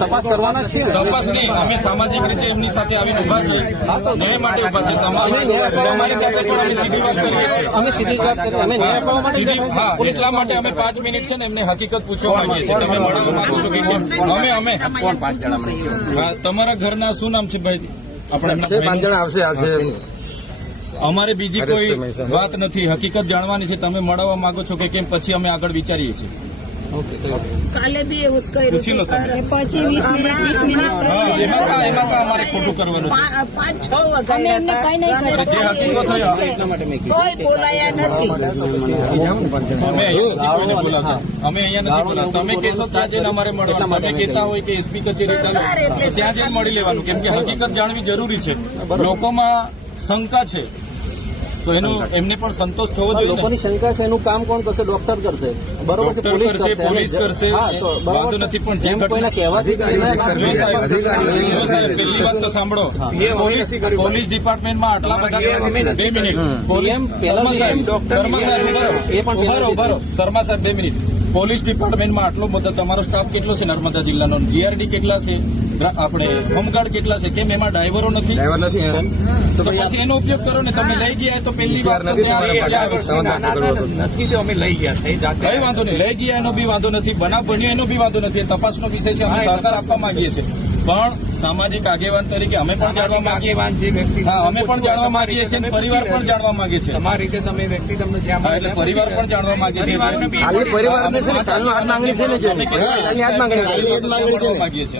તપાસ કરવાના છે. તપાસ નહીં, અમે સામાજિક રીતે એમની સાથે આવીને ઉભા છે, ન્યાય માટે ઉભા છે. તમારી સાથે પણ અમે સીધી વાત કરીએ છીએ. અમે સીધી વાત કરીએ, અમે ન્યાય અપાવવા માટે. હા, એટલા માટે અમે 5 મિનિટ છે ને એમને હકીકત પૂછવા માંગીએ છીએ. તમે મળવા માંગો છો કે કેમ? અમે હા, તમારા ઘરના શું નામ છે ભાઈ? આપણે 5 જણા આવશે. અમારે બીજી કોઈ વાત નથી, હકીકત જાણવાની છે. તમે મળવા માંગો છો કે કેમ? પછી અમે આગળ વિચારીએ છીએ. કાલે બી એવું જ કર્યું. પૂછી લો તમે. પછી 20 મિનિટ એમાં કા અમારે ખોટું કરવાનું છે? 5-6 વગર એમને કઈ નહીં જે હકીકત હોય કોઈ બોલાયા નથી. અમે અહીંયા નથી બોલાવતા. તમે કહેશો ત્યાં જઈને અમારે મળવાનું. તમે કહેતા હોય કે એસપી કચેરી ચાલો, ત્યાં જઈને મળી લેવાનું. કેમ કે હકીકત જાણવી જરૂરી છે. લોકોમાં શંકા છે તો એમને પણ સંતોષ થવો જોઈએ. લોકોની શંકા છે, એનું કામ કોણ કરશે? ડોક્ટર કરશે, બરોબર છે. પોલીસ કરશે, વાંધો નથી. પણ જેમ કોઈના કહેવાથી પહેલી વાત તો સાંભળો, પોલીસ ડિપાર્ટમેન્ટમાં આટલા બધા 2 મિનિટ શર્મા સાહેબ 2 મિનિટ. પોલીસ ડિપાર્ટમેન્ટમાં આટલો બધો તમારો સ્ટાફ કેટલો છે? નર્મદા જિલ્લાનો જીઆરડી કેટલા છે? આપણે હોમગાર્ડ કેટલા છે? કેમ એમાં ડ્રાઈવરો નથી? તો પછી એનો ઉપયોગ કરો ને. તમે લઈ ગયા તો પહેલી વાત નથી. અમે લઈ ગયા, કઈ વાંધો નહીં. લઈ ગયા એનો બી વાંધો નથી, બનાવ બન્યો એનો બી વાંધો નથી. તપાસનો વિષય છે. અમે સહકાર આપવા માંગીએ છીએ, પણ સામાજિક આગેવાન તરીકે અમે પણ જાણવા માંગીએ. અમે પણ જાણવા માંગીએ છીએ, પરિવાર પણ જાણવા માંગે છે. તમારી રીતે તમે વ્યક્તિ તમને એટલે પરિવાર પણ જાણવા માંગે છે.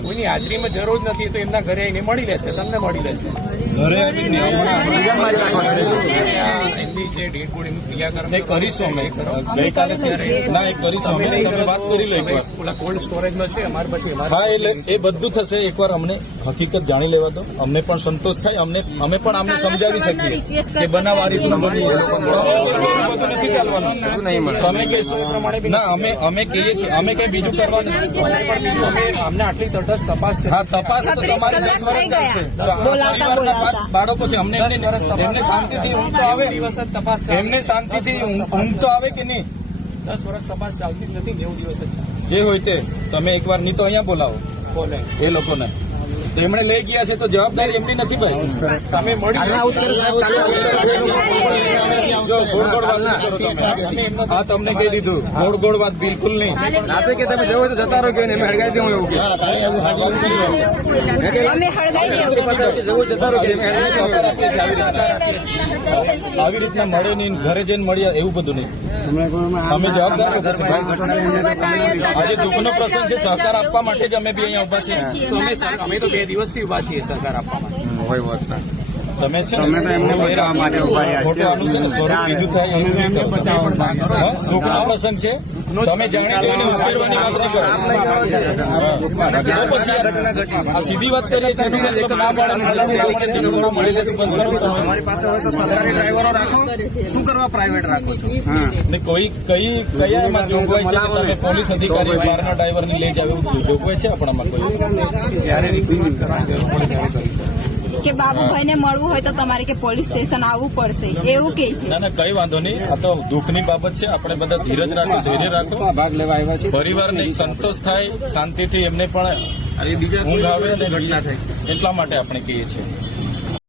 કોઈની હાજરીમાં જરૂર નથી તો એમના ઘરે આવીને મળી લેશે, તમને મળી લેશે. ઘરે આવીને એમની જે ડેડ બોડીનું ક્રિયાકરણ કરીશું અમે. ગઈકાલે ના એ કરીશું અમે. તમે વાત કરી લો એકવાર. કોલ્ડ સ્ટોરેજમાં છે અમારે પછી. હા, એટલે એ બધું થશે. એકવાર અમને હકીકત જાણી લેવા દો, અમને પણ સંતોષ થાય. અમે પણ અમને સમજાવી શકીએ કે બનાવ આ રીતનું બન્યું. નથી ચાલવાનું. તમે કહેશો ના, અમે કહીએ છીએ. અમે કઈ બીજું કરવાનું અમને આટલી તટસ્થ તપાસ. હા, તપાસ તો તમારી 10 વર્ષ ચાલશે. બાળકો છે, અમને એમને શાંતિથી ઊંઘ તો આવે. એમને શાંતિથી ઊંઘ તો આવે કે નહીં? 10 વર્ષ તપાસ ચાલતી જ નથી. 90 દિવસ જે હોય તે તમે એકવાર નહીં તો અહીંયા બોલાવો એ લોકોને. એમણે લઈ ગયા છે તો જવાબદારી એમની નથી ભાઈ. તમે મળી હા, તમને કહી દીધું. ગોળ વાત બિલકુલ નહીં. રાતે કે તમે જવો તો જતા રહો કે હળગાઈ દઉં એવું કે આવી રીતના મળે નહીં, ઘરે જઈને મળ્યા એવું બધું નહીં. અમે જવાબદાર આજે દુઃખનો પ્રસંગ છે. સહકાર આપવા માટે જ અમે બી અહીંયા ઉભા છીએ. અમે તો 2 દિવસથી ઉભા છીએ સહકાર આપવા માટે. તમે છે ને ખોટું અનુસર સ્વરૂપ બીજું થાય દુઃખનો પ્રસંગ છે. તમે જાણી જોઈને ઉશ્કેરવાની વાત નહીં કરો. પછી આ સીધી વાત કરીએ છીએ. મળી લેશે. તમારી પાસે હોય તો સરકારી ડ્રાઈવરો રાખો. શું કરવા પ્રાઇવેટ રાખો છો? કયા એમાં જોગવાઈ છે કે તમે પોલીસ અધિકારી બહારના ડ્રાઈવરને લઈ જાવ એવું જોગવાઈ છે આપણામાં કોઈ? જયારે રિક્રુટમેન્ટ કરવાની જરૂર પડે કે બાબુભાઈને મળવું હોય તો તમારે કે પોલીસ સ્ટેશન આવવું પડશે એવું કે છે. ના, કઈ વાંધો નહીં. આ તો દુઃખની બાબત છે. આપણે બધા ધીરજ રાખો, ધૈર્ય રાખો. ભાગ લેવા આવ્યા છે. પરિવારને સંતોષ થાય, શાંતિથી એમને પણ ઊંઘ આવે અને એટલા માટે આપણે કહીએ છીએ.